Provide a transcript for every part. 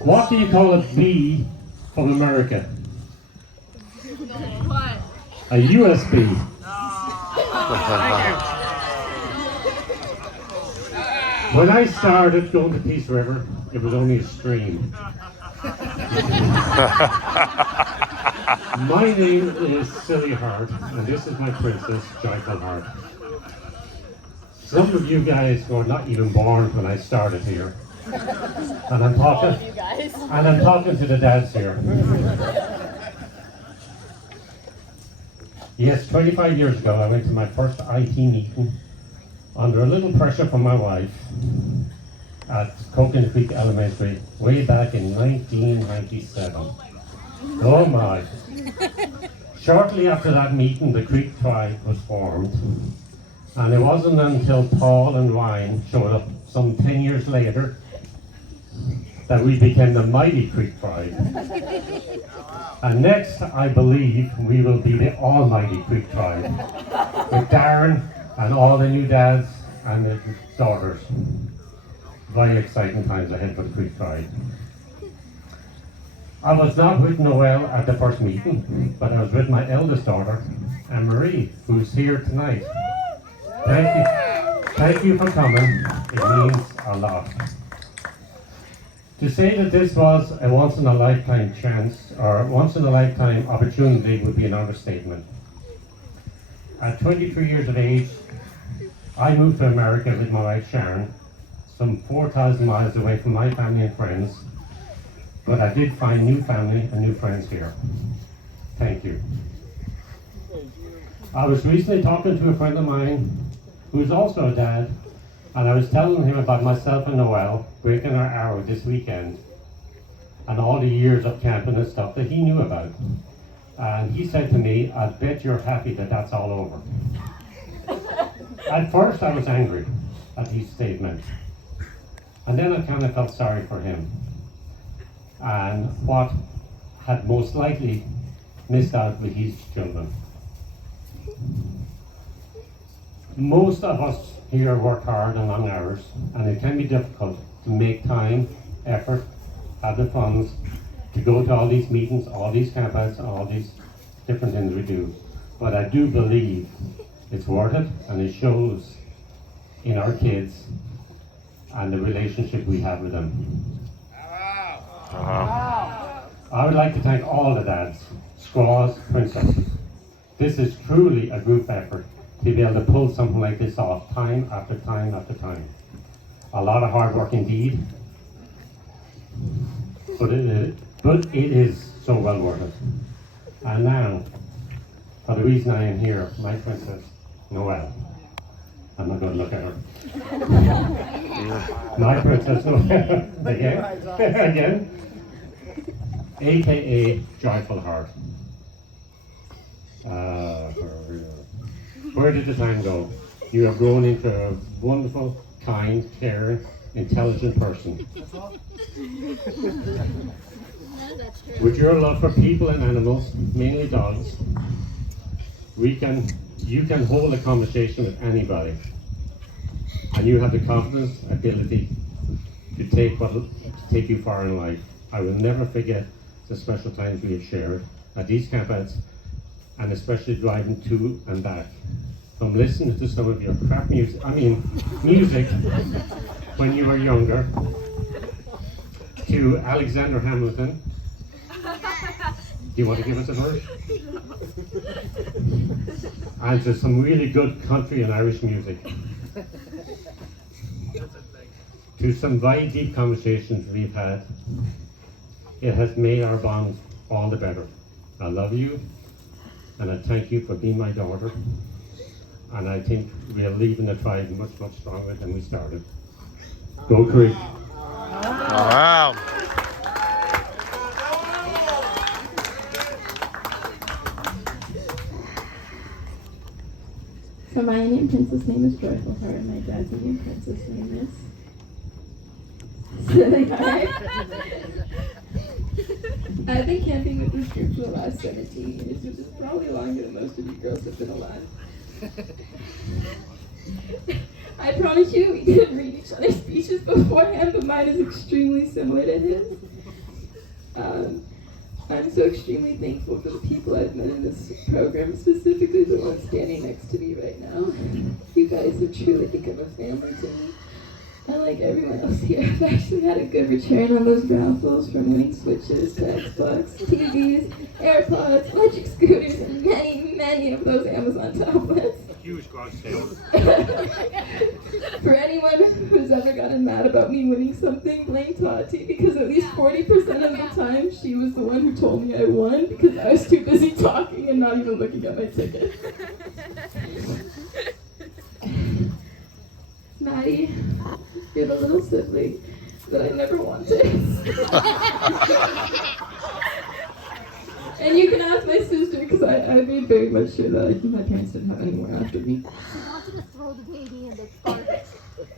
What do you call a V from America? What? A USB. When I started going to Peace River, it was only a stream. My name is Silly Heart, and this is my princess, Joyful Heart. Some of you guys were not even born when I started here. And I'm All of talking, you guys. and I'm talking to the dads here. Yes, 25 years ago, I went to my first IT meeting under a little pressure from my wife at Coconut Creek Elementary way back in 1997. Oh my. Shortly after that meeting, the Creek Tribe was formed. And it wasn't until Paul and Ryan showed up some 10 years later that we became the Mighty Creek Tribe. And next, I believe, we will be the Almighty Creek Tribe, with Darren and all the new dads and the daughters. Very exciting times ahead for the Creek Tribe. I was not with Noel at the first meeting, but I was with my eldest daughter, Anne-Marie, who's here tonight. Thank you for coming. It means a lot. To say that this was a once-in-a-lifetime chance or a once-in-a-lifetime opportunity would be an understatement. At 23 years of age, I moved to America with my wife Sharon, some 4,000 miles away from my family and friends, but I did find new family and new friends here. Thank you. I was recently talking to a friend of mine who's also a dad, and I was telling him about myself and Noel breaking our arrow this weekend and all the years of camping and stuff that he knew about. And he said to me, I bet you're happy that that's all over. At first I was angry at his statement, and then I kind of felt sorry for him and what had most likely missed out with his children. Most of us here work hard and long hours, and it can be difficult to make time, effort, have the funds to go to all these meetings, all these campouts, all these different things we do. But I do believe it's worth it, and it shows in our kids and the relationship we have with them. I would like to thank all the dads, squaws, princesses. This is truly a group effort to be able to pull something like this off time after time after time. A lot of hard work indeed, but it is so well worth it. And now, for the reason I am here, my princess, Noel. I'm not going to look at her. My princess, Noel. Again, ACA Joyful Heart. Where did the time go? You have grown into a wonderful, kind, caring, intelligent person. With your love for people and animals, mainly dogs, you can hold a conversation with anybody. And you have the confidence, ability to take you far in life. I will never forget the special times we have shared at these campouts, and especially driving to and back. From listening to some of your crap music, music when you were younger, to Alexander Hamilton. Do you want to give us a verse? And to some really good country and Irish music. To some very deep conversations we've had. It has made our bond all the better. I love you, and I thank you for being my daughter. And I think we are leaving the tribe much, much stronger than we started. Go Creek. Wow. So my Indian princess name is Joyful Heart, and my dad's Indian princess name is Silly Heart. I've been camping with this group for the last 17 years, which is probably longer than most of you girls have been alive. I promise you we didn't read each other's speeches beforehand, but mine is extremely similar to his. I'm so extremely thankful for the people I've met in this program, specifically the one standing next to me right now. You guys have truly become a family to me. Unlike everyone else here, I've actually had a good return on those raffles, from winning Switches to Xbox, TVs, AirPods, electric scooters, and many of those Amazon tablets. Huge garage sale. For anyone who's ever gotten mad about me winning something, blame Tati, because at least 40% of the time she was the one who told me I won because I was too busy talking and not even looking at my ticket. Maddie, you're the little sibling that I never wanted. And you can ask my sister, because I made very much sure that my parents didn't have any more after me. She wanted to throw the baby in the garbage.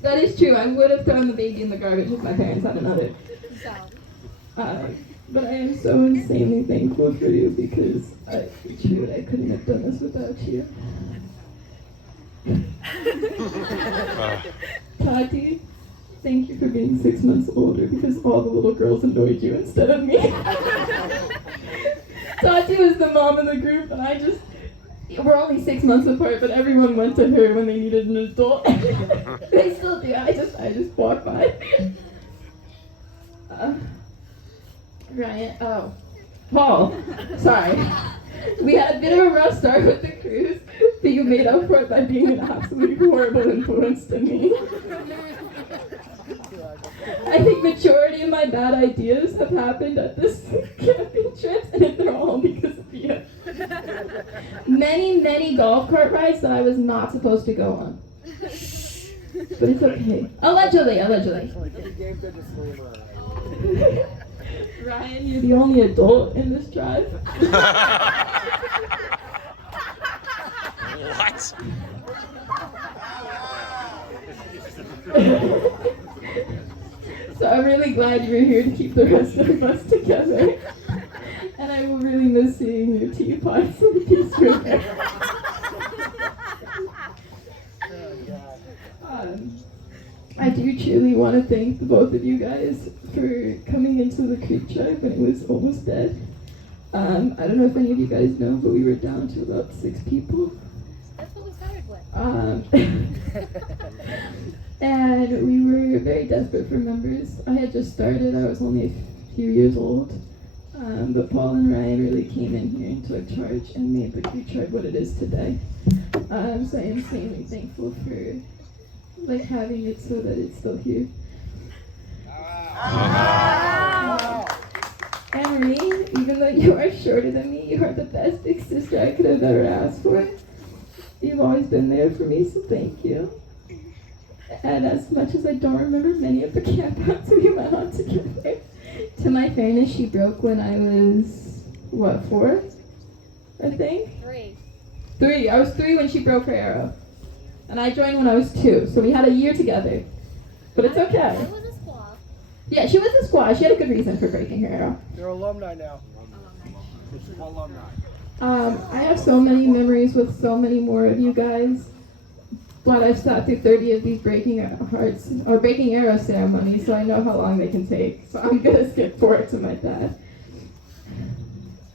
That is true. I would have thrown the baby in the garbage if my parents had another. But I am so insanely thankful for you, because I couldn't have done this without you. Tati, thank you for being 6 months older, because all the little girls annoyed you instead of me. Tati was the mom in the group, and we're only 6 months apart, but everyone went to her when they needed an adult. They still do. I just walk by. Ryan, Paul, sorry. We had a bit of a rough start with the cruise, but you made up for it by being an absolutely horrible influence to me. I think majority of my bad ideas have happened at this camping trips, and they're all because of you. Many golf cart rides that I was not supposed to go on. But it's okay. Allegedly. Ryan, you're the only adult in this drive. What? So I'm really glad you were here to keep the rest of us together. And I will really miss seeing your teapots in the peace room. I do truly want to thank the both of you guys for coming into the creek tribe when it was almost dead. I don't know if any of you guys know, but we were down to about 6 people. That's what we started with. And we were very desperate for members. I had just started, I was only a few years old. But Paul and Ryan really came in here and took charge and made the creek tribe what it is today. So I am insanely thankful for having it so that it's still here. Emery, even though you are shorter than me, you are the best big sister I could have ever asked for. You've always been there for me, so thank you. And as much as I don't remember many of the campouts we went on together, to my fairness, she broke when I was, 4? I think? 3. I was 3 when she broke her arrow. And I joined when I was 2, so we had a year together. But it's okay. It was a squaw. Yeah, she was a squaw. She had a good reason for breaking her arrow. They're alumni now. Alumni. I have so many memories with so many more of you guys. But I've sat through 30 of these breaking arrow ceremonies, so I know how long they can take. So I'm gonna skip forward to my dad.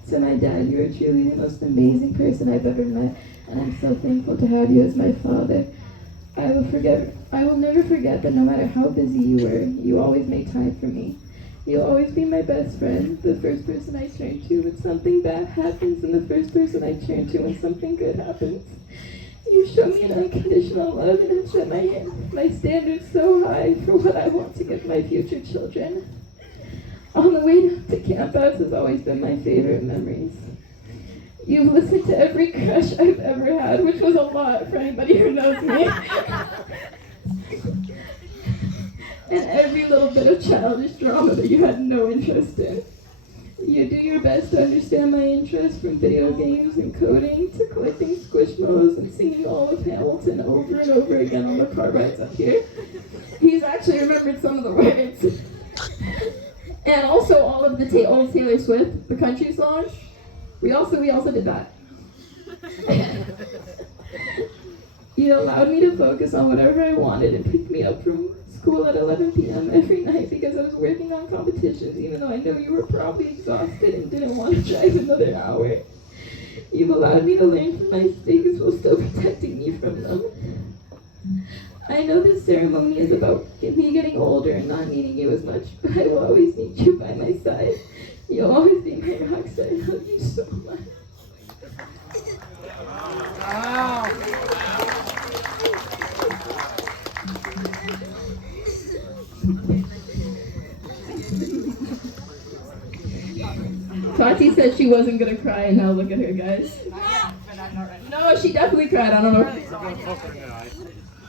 To my dad, you are truly the most amazing person I've ever met, and I'm so thankful to have you as my father. I will never forget that no matter how busy you were, you always made time for me. You'll always be my best friend, the first person I turn to when something bad happens, and the first person I turn to when something good happens. You show me an unconditional love and have set my standards so high for what I want to give my future children. On the way to campouts has always been my favorite memories. You've listened to every crush I've ever had, which was a lot for anybody who knows me. And every little bit of childish drama that you had no interest in. You do your best to understand my interest, from video games and coding to collecting Squishmallows and singing all of Hamilton over and over again on the car rides up here. He's actually remembered some of the words. And also all of the old Taylor Swift, the country songs. We also did that. You allowed me to focus on whatever I wanted and picked me up from school at 11 p.m. every night because I was working on competitions, even though I know you were probably exhausted and didn't want to drive another hour. You've allowed me to learn from my mistakes while still protecting me from them. I know this ceremony is about me getting older and not needing you as much, but I will always need you by my side. You'll always be my rock star. I love you so much. Wow. Tati said she wasn't gonna cry, and now look at her, guys. No, she definitely cried. I don't know.